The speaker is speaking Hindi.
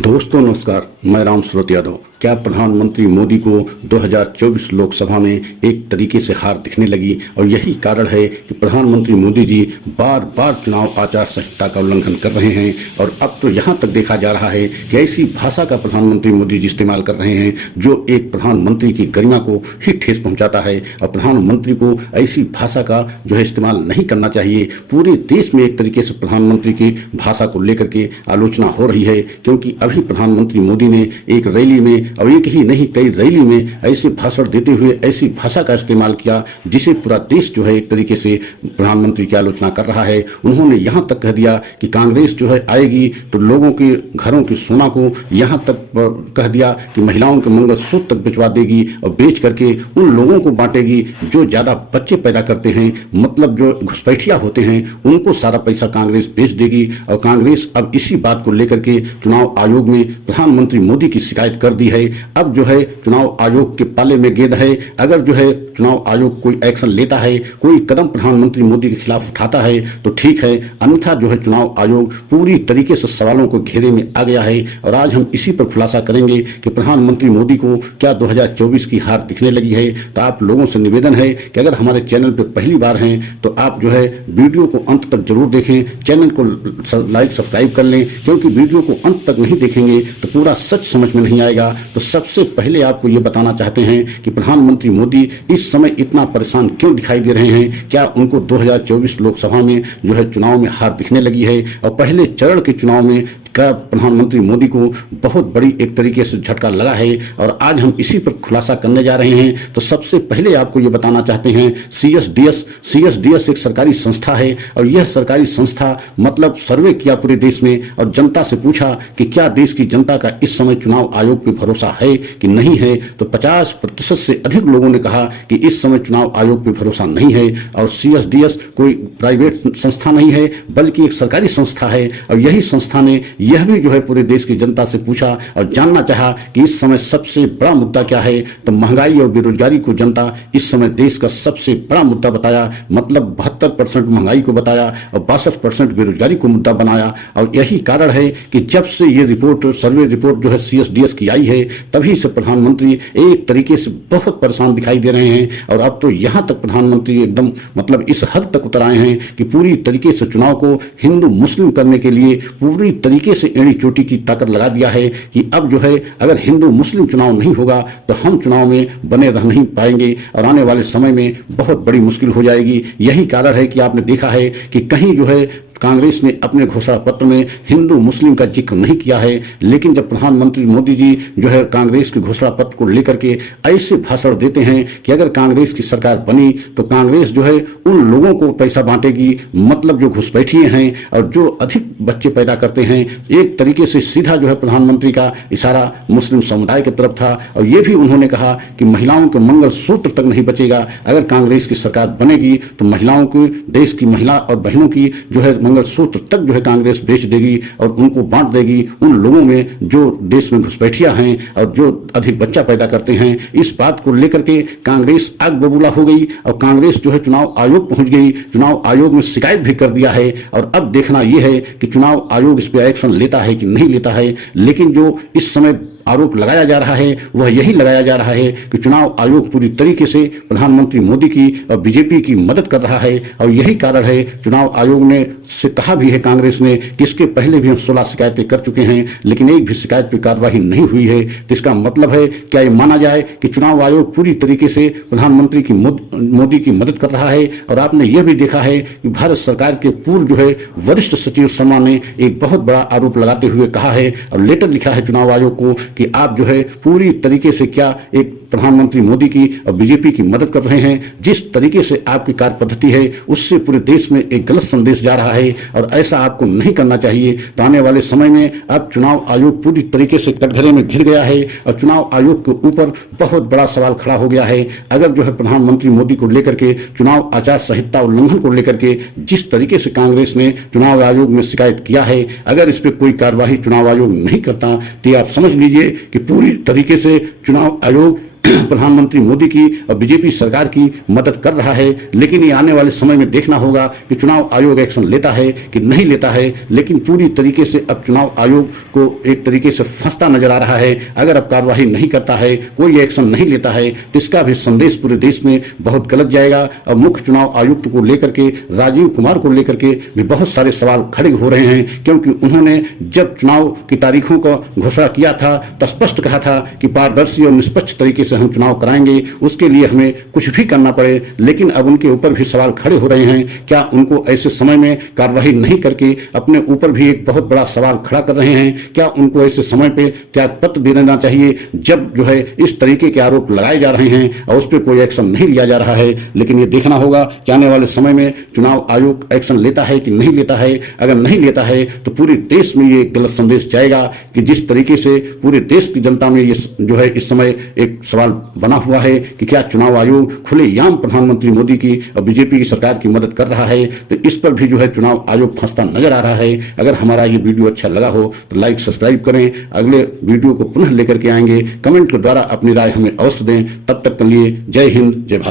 दोस्तों नमस्कार, मैं राम सूरत यादव। क्या प्रधानमंत्री मोदी को 2024 लोकसभा में एक तरीके से हार दिखने लगी और यही कारण है कि प्रधानमंत्री मोदी जी बार बार चुनाव आचार संहिता का उल्लंघन कर रहे हैं। और अब तो यहाँ तक देखा जा रहा है कि ऐसी भाषा का प्रधानमंत्री मोदी जी इस्तेमाल कर रहे हैं जो एक प्रधानमंत्री की गरिमा को ही ठेस पहुँचाता है। और प्रधानमंत्री को ऐसी भाषा का जो है इस्तेमाल नहीं करना चाहिए। पूरे देश में एक तरीके से प्रधानमंत्री की भाषा को लेकर के आलोचना हो रही है, क्योंकि अभी प्रधानमंत्री मोदी ने एक रैली में, और एक ही नहीं कई रैली में ऐसे भाषण देते हुए ऐसी भाषा का इस्तेमाल किया जिसे पूरा देश जो है एक तरीके से प्रधानमंत्री की आलोचना कर रहा है। उन्होंने यहाँ तक कह दिया कि कांग्रेस जो है आएगी तो लोगों के घरों की सोना को यहाँ तक कह दिया कि महिलाओं के मंगलसूत्र तक बेचवा देगी और बेच करके उन लोगों को बांटेगी जो ज्यादा बच्चे पैदा करते हैं, मतलब जो घुसपैठिया होते हैं, उनको सारा पैसा कांग्रेस बेच देगी। और कांग्रेस अब इसी बात को लेकर के चुनाव आयोग में प्रधानमंत्री मोदी की शिकायत कर दी है। अब जो है चुनाव आयोग के पाले में गेंद है। अगर जो है चुनाव आयोग कोई एक्शन लेता है, कोई कदम प्रधानमंत्री मोदी के खिलाफ उठाता है तो ठीक है, अन्यथा जो है चुनाव आयोग पूरी तरीके से सवालों को घेरे में आ गया है। और आज हम इसी पर खुलासा करेंगे कि प्रधानमंत्री मोदी को क्या 2024 की हार दिखने लगी है। तो आप लोगों से निवेदन है कि अगर हमारे चैनल पर पहली बार हैं तो आप जो है वीडियो को अंत तक जरूर देखें, चैनल को लाइक सब्सक्राइब कर लें, क्योंकि वीडियो को अंत तक नहीं देखेंगे तो पूरा सच समझ में नहीं आएगा। तो सबसे पहले आपको ये बताना चाहते हैं कि प्रधानमंत्री मोदी इस समय इतना परेशान क्यों दिखाई दे रहे हैं। क्या उनको 2024 लोकसभा में जो है चुनाव में हार दिखने लगी है? और पहले चरण के चुनाव में क्या प्रधानमंत्री मोदी को बहुत बड़ी एक तरीके से झटका लगा है? और आज हम इसी पर खुलासा करने जा रहे हैं। तो सबसे पहले आपको ये बताना चाहते हैं, सीएसडीएस एक सरकारी संस्था है और यह सरकारी संस्था मतलब सर्वे किया पूरे देश में और जनता से पूछा कि क्या देश की जनता का इस समय चुनाव आयोग पर भरोसा है कि नहीं है। तो 50% से अधिक लोगों ने कहा कि इस समय चुनाव आयोग पर भरोसा नहीं है। और सीएसडीएस कोई प्राइवेट संस्था नहीं है बल्कि एक सरकारी संस्था है। और यही संस्था ने यह भी जो है पूरे देश की जनता से पूछा और जानना चाहा कि इस समय सबसे बड़ा मुद्दा क्या है। तो महंगाई और बेरोजगारी को जनता इस समय देश का सबसे बड़ा मुद्दा बताया, मतलब 72% महंगाई को बताया और 62% बेरोजगारी को मुद्दा बनाया। और यही कारण है कि जब से ये रिपोर्ट सर्वे रिपोर्ट जो है सीएसडीएस की आई है तभी से प्रधानमंत्री एक तरीके से बहुत परेशान दिखाई दे रहे हैं। और अब तो यहाँ तक प्रधानमंत्री एकदम मतलब इस हद तक उतर आए हैं कि पूरी तरीके से चुनाव को हिंदू मुस्लिम करने के लिए पूरी तरीके से एड़ी चोटी की ताकत लगा दिया है कि अब जो है अगर हिंदू मुस्लिम चुनाव नहीं होगा तो हम चुनाव में बने रह नहीं पाएंगे और आने वाले समय में बहुत बड़ी मुश्किल हो जाएगी। यही कारण है कि आपने देखा है कि कहीं जो है कांग्रेस ने अपने घोषणा पत्र में हिंदू मुस्लिम का जिक्र नहीं किया है, लेकिन जब प्रधानमंत्री मोदी जी जो है कांग्रेस के घोषणा पत्र को लेकर के ऐसे भाषण देते हैं कि अगर कांग्रेस की सरकार बनी तो कांग्रेस जो है उन लोगों को पैसा बांटेगी, मतलब जो घुसपैठिए हैं और जो अधिक बच्चे पैदा करते हैं। एक तरीके से सीधा जो है प्रधानमंत्री का इशारा मुस्लिम समुदाय की तरफ था। और ये भी उन्होंने कहा कि महिलाओं के मंगलसूत्र तक नहीं बचेगा। अगर कांग्रेस की सरकार बनेगी तो महिलाओं की, देश की महिला और बहनों की जो है मंगलसूत्र तक जो है कांग्रेस बेच देगी और उनको बांट देगी उन लोगों में जो देश में घुसपैठिया हैं और जो अधिक बच्चा पैदा करते हैं। इस बात को लेकर के कांग्रेस आग बबूला हो गई और कांग्रेस जो है चुनाव आयोग पहुंच गई, चुनाव आयोग में शिकायत भी कर दिया है। और अब देखना यह है कि चुनाव आयोग इस पर एक्शन लेता है कि नहीं लेता है। लेकिन जो इस समय आरोप लगाया जा रहा है वह यही लगाया जा रहा है कि चुनाव आयोग पूरी तरीके से प्रधानमंत्री मोदी की और बीजेपी की मदद कर रहा है। और यही कारण है चुनाव आयोग ने से कहा भी है कांग्रेस ने कि इसके पहले भी हम 16 शिकायतें कर चुके हैं लेकिन एक भी शिकायत पर कार्रवाई नहीं हुई है। तो इसका मतलब है क्या ये माना जाए कि चुनाव आयोग पूरी तरीके से प्रधानमंत्री की मोदी की मदद कर रहा है। और आपने यह भी देखा है कि भारत सरकार के पूर्व जो है वरिष्ठ सचिव शर्मा ने एक बहुत बड़ा आरोप लगाते हुए कहा है और लेटर लिखा है चुनाव आयोग को कि आप जो है पूरी तरीके से क्या एक प्रधानमंत्री मोदी की और बीजेपी की मदद कर रहे हैं। जिस तरीके से आपकी कार्य पद्धति है उससे पूरे देश में एक गलत संदेश जा रहा है और ऐसा आपको नहीं करना चाहिए। तो आने वाले समय में अब चुनाव आयोग पूरी तरीके से कटघरे में घिर गया है और चुनाव आयोग के ऊपर बहुत बड़ा सवाल खड़ा हो गया है। अगर जो है प्रधानमंत्री मोदी को लेकर के चुनाव आचार संहिता उल्लंघन को लेकर के जिस तरीके से कांग्रेस ने चुनाव आयोग में शिकायत किया है, अगर इस पर कोई कार्यवाही चुनाव आयोग नहीं करता तो आप समझ लीजिए कि पूरी तरीके से चुनाव आयोग प्रधानमंत्री मोदी की और बीजेपी सरकार की मदद कर रहा है। लेकिन ये आने वाले समय में देखना होगा कि चुनाव आयोग एक्शन लेता है कि नहीं लेता है। लेकिन पूरी तरीके से अब चुनाव आयोग को एक तरीके से फंसता नजर आ रहा है। अगर अब कार्रवाई नहीं करता है, कोई एक्शन नहीं लेता है, तो इसका भी संदेश पूरे देश में बहुत गलत जाएगा। अब मुख्य चुनाव आयुक्त को लेकर के, राजीव कुमार को लेकर के भी बहुत सारे सवाल खड़े हो रहे हैं, क्योंकि उन्होंने जब चुनाव की तारीखों का घोषणा किया था तो स्पष्ट कहा था कि पारदर्शी और निष्पक्ष तरीके से हम चुनाव कराएंगे, उसके लिए हमें कुछ भी करना पड़े। लेकिन अब उनके ऊपर भी सवाल खड़े हो रहे हैं। क्या उनको ऐसे समय में कार्रवाई नहीं करके अपने ऊपर भी एक बहुत बड़ा सवाल खड़ा कर रहे हैं? क्या उनको ऐसे समय पे त्यागपत्र दे देना चाहिए जब जो है इस तरीके के आरोप लगाए जा रहे हैं और उस पर कोई एक्शन नहीं लिया जा रहा है? लेकिन ये देखना होगा कि आने वाले समय में चुनाव आयोग एक्शन लेता है कि नहीं लेता है। अगर नहीं लेता है तो पूरे देश में ये गलत संदेश जाएगा कि जिस तरीके से पूरे देश की जनता में ये जो है इस समय एक सवाल बना हुआ है कि क्या चुनाव आयोग खुलेआम प्रधानमंत्री मोदी की और बीजेपी की सरकार की मदद कर रहा है। तो इस पर भी जो है चुनाव आयोग फंसता नजर आ रहा है। अगर हमारा ये वीडियो अच्छा लगा हो तो लाइक सब्सक्राइब करें। अगले वीडियो को पुनः लेकर के आएंगे। कमेंट के द्वारा अपनी राय हमें अवश्य दें। तब तक के लिए जय हिंद, जय भारत।